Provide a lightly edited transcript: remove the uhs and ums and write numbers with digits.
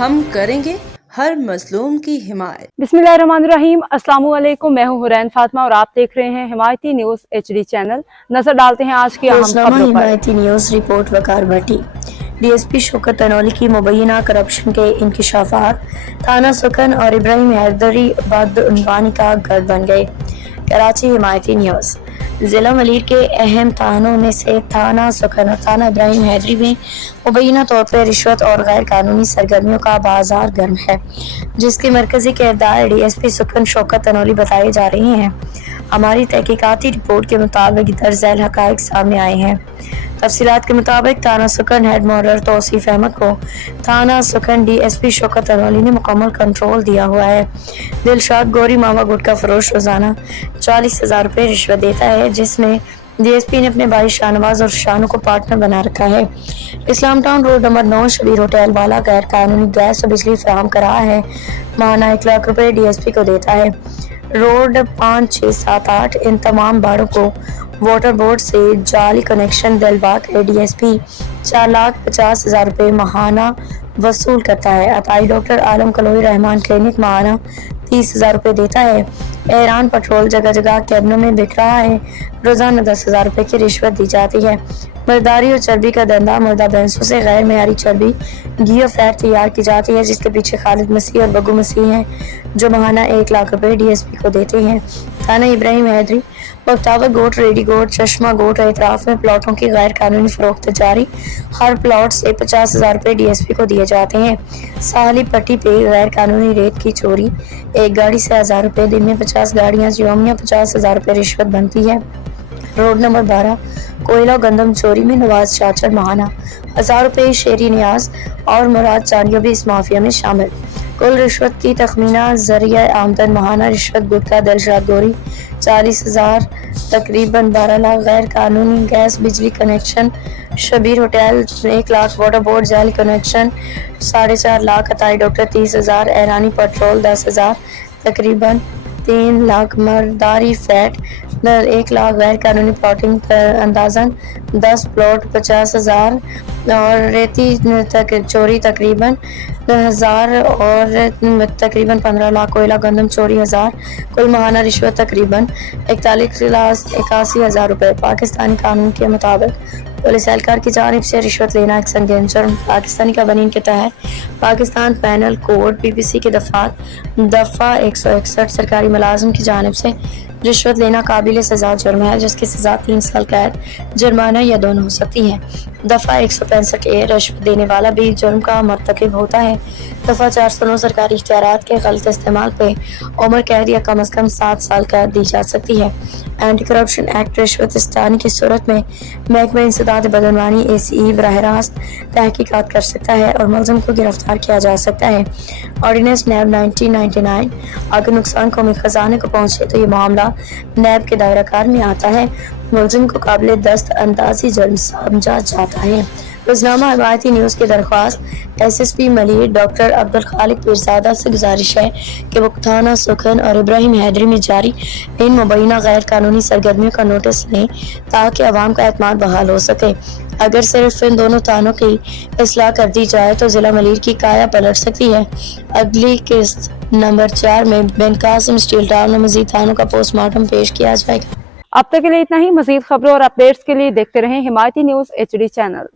हम करेंगे हर मजलूम की हिमायत। बिस्मिल्लाहिर्रहमानिर्रहीम। अस्सलाम वालेकुम, मैं हूं हुरैन फातिमा और आप देख रहे हैं हिमायती न्यूज HD चैनल। नजर डालते हैं आज की अहम खबरों पर। हिमायती न्यूज रिपोर्ट। वकार भट्टी DSP शौकत अनौली की मुबैना करप्शन के इंकिशाफात, थाना सुखन और इब्राहिम हैदरी बदउनवानी का गढ़ बन गए। कराची हिमायती न्यूज। जिला मलीर के अहम थानों में से थाना सुखन और थाना इब्राहिम हैदरी में मुबैना तौर पर रिश्वत और गैर कानूनी सरगर्मियों का बाजार गर्म है, जिसके मरकजी किरदार DSP सुखन शौकत अनौली बताए जा रहे हैं। हमारी तहकीकाती रिपोर्ट के मुताबिक दर्ज झैल हकाइक सामने आए हैं। तफसीलात के मुताबिक थाना सुखन हेड मॉडल तौसीफ अहमद को थाना सुखन DSP शौकत अनौली ने मुकम्मल कंट्रोल दिया हुआ है। दिलशाद गौरी मावा गुटखा फरोश रोजाना 40,000 रुपये रिश्वत देता है, जिसमें DSP ने अपने भाई शाहनवाज और शानू को पार्टनर बना रखा है। Islam town road number 9 Shabbir hotel वाला गैर कानूनी गैस और बिजली फराहम करा है। माहाना 1 लाख रुपए DSP को देता है। रोड 5, 6, 7, 8 इन तमाम बाड़ों को वाटर बोर्ड से जाली कनेक्शन दिलवा कर DSP 4,50,000 रुपये माहाना वसूल करता है। अताई डॉक्टर आलम कलोई रहमान क्लिनिक माहाना 30,000 रुपये देता है। एरान पेट्रोल जगह जगह कैबिनों में बिक रहा है। रोजाना 10,000 रुपये की रिश्वत दी जाती है। मर्दारी और चर्बी का धंधा, मुर्दा भैंसों से गैर मेयारी चर्बी घी और फैट तैयार की जाती है, जिसके पीछे खालिद मसीह और बग्गू मसीह हैं, जो माहाना 1 लाख रुपये DSP को देते हैं। थाना इब्राहिम हैदरी बख्तावर गोट, रेडी गोट, चश्मा गोट एतराफ में प्लॉटों की गैर कानूनी फरोख्त जारी। हर प्लॉट से 50,000 रुपये DSP को दिए जाते हैं। साहली पट्टी पे गैर कानूनी रेत की चोरी, एक गाड़ी से 1,000 रुपये, दिन में 50 गाड़ियाँ, यौमिया 50,000 रुपये रिश्वत बनती है। रोड नंबर 12 कोयला गंदम चोरी में नवाज चाचर माहाना 1,000 रुपये, शेरी नियाज और मुराद चानियो भी इस माफिया में शामिल। कुल रिश्वत की तखमीना जरिया आमदन माहाना रिश्वत गुटका दिलशाद गोरी 40,000, तकरीबन 12 लाख गैर कानूनी गैस बिजली connection, Shabbir hotel 1 lakh, water board जाली कनेक्शन 4.5 लाख, अताई डॉक्टर 30,000, ऐरानी पेट्रोल 10,000, तकरीबन 3 लाख, मर्दारी फैट 1 लाख, गैर कानूनी प्लॉटिंग अंदाजन 10 प्लॉट 50,000 और रेती चोरी तकरीबन 1,000 और तकरीबन 15 लाख, कोयला गंदम चोरी 1,000, कुल माहाना रिश्वत तकरीबन 41,81,000 रुपये। पाकिस्तानी कानून के मुताबिक पुलिस एहलकार की जानिब से रिश्वत लेना एक संगीन जुर्म। पाकिस्तानी कानून के तहत पाकिस्तान पैनल कोड PPC के दफ़ा 161 सरकारी मुलाजिम की जानिब से रिश्वत लेना काबिल सजा जुर्म है, जिसकी सजा 3 साल कैद, जुर्माना या दोनों हो सकती है। दफ़ा 165A रिश्वत देने वाला भी जुर्म का मर्तकब होता है। दफ़ा 409 सरकारी इख्तियारात के गलत इस्तेमाल पे उम्र कैद या कम अज़ कम 7 साल कैद दी जा सकती है। एंटी करप्शन एक्ट रिश्वत इस्तानी की सूरत में महकमा इंसदाद बदनवानी ACE बराह रास्त तहकीकात कर सकता है और मुलज़िम को गिरफ्तार किया जा सकता है। ऑर्डिनेंस नैब 1999 अगर नुकसान कौमी खजाने को पहुँचे तो ये मामला नैब के दायरा कार में आता है। मुलज़िम को काबिल दस्त अंदाजी जुर्म समझा जाता है। रोजनामा हिमायती न्यूज़ की दरख्वास्त SSP मलीर डॉक्टर अब्दुल खालिक पीरज़ादा से गुजारिश है कि वो थाना सुखन और इब्राहिम हैदरी में जारी इन मुबैना गैर कानूनी सरगर्मियों का नोटिस लें, ताकि अवाम का एतमाद बहाल हो सके। अगर सिर्फ इन दोनों थानों की इस्लाह कर दी जाए तो जिला मलीर की काया पलट सकती है। अगली किस्त नंबर 4 में बिन कासिम स्टील टाउन में मजीद थानों का पोस्टमार्टम पेश किया जाएगा। अब तक के लिए इतना ही। मजीद खबरों और अपडेट्स के लिए देखते रहें हिमायती न्यूज HD चैनल।